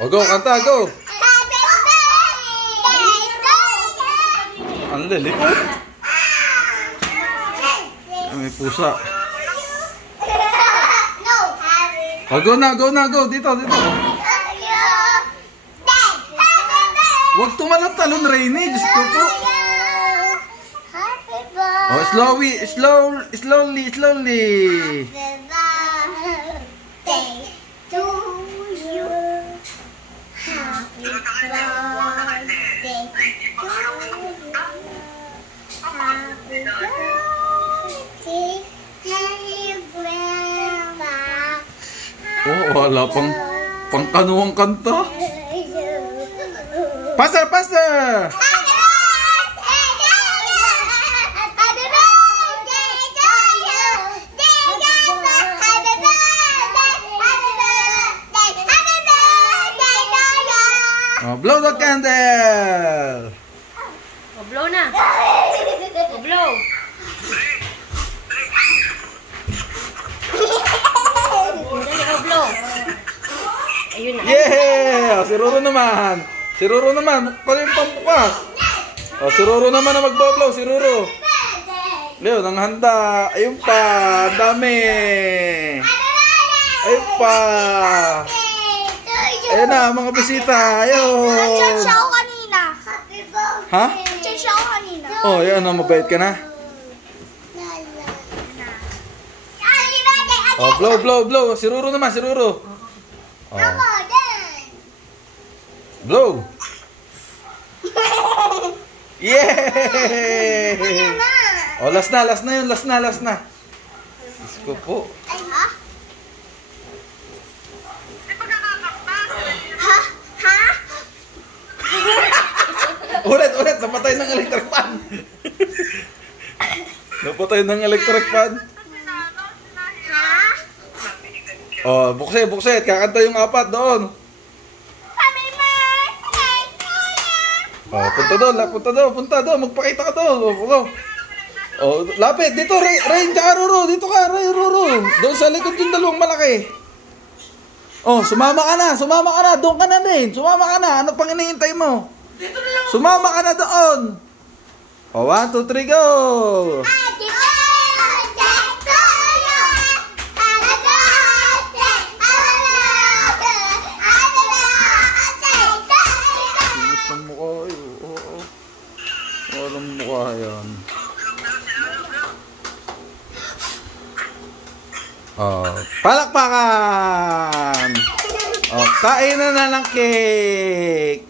O, go, kanta, go. Ang lilikot. May pusa. O, go na, go na, go. Dito, dito. Huwag tumalon-talon, Rainy. Diyos ko po. Oh, slowly, slowly. Oh, wala pang kanuwang kanta. Pastor, pastor. Oh, blow the candle. Oh, blow na. Oh, blow. Dali, oh, blow. Ayun na. Yeah! Si Roro naman. Si Roro naman. Pala yung pambukas. Oh, si Roro naman na magbablow. Si Roro. Leo, nang handa. Ayun pa. Ang dami. Ayun pa. Ayun na, mga bisita. Ayun. Nag-chat siya ako kanina. Ha? Nag-chat siya ako kanina. Oh, yan. Mabait ka na. Oh, blow. Si Roro naman, si Roro. Oh. Blow. Yeah! Oh, last na yun. Last na. Diyos ko po. Ulit. Napatay ng electric fan. Napatay ng electric fan. Oh, buksit. Kakanta yung apat doon. Oh, punta doon. Magpakita ka doon. Oh, lapit. Dito, Rain, tsaka Roro. Dito ka, Roro. Doon sa likod yung dalawang malaki. Oh, sumama ka na. Doon ka na din. Sumama ka na. Ano pang hinihintay mo? Sumama ka na doon. Oh, 1, 2, 3, go! Ang mukha yun. Oo. Walang mukha yan. Oh, palakpakan! Oh, kain na ng cake!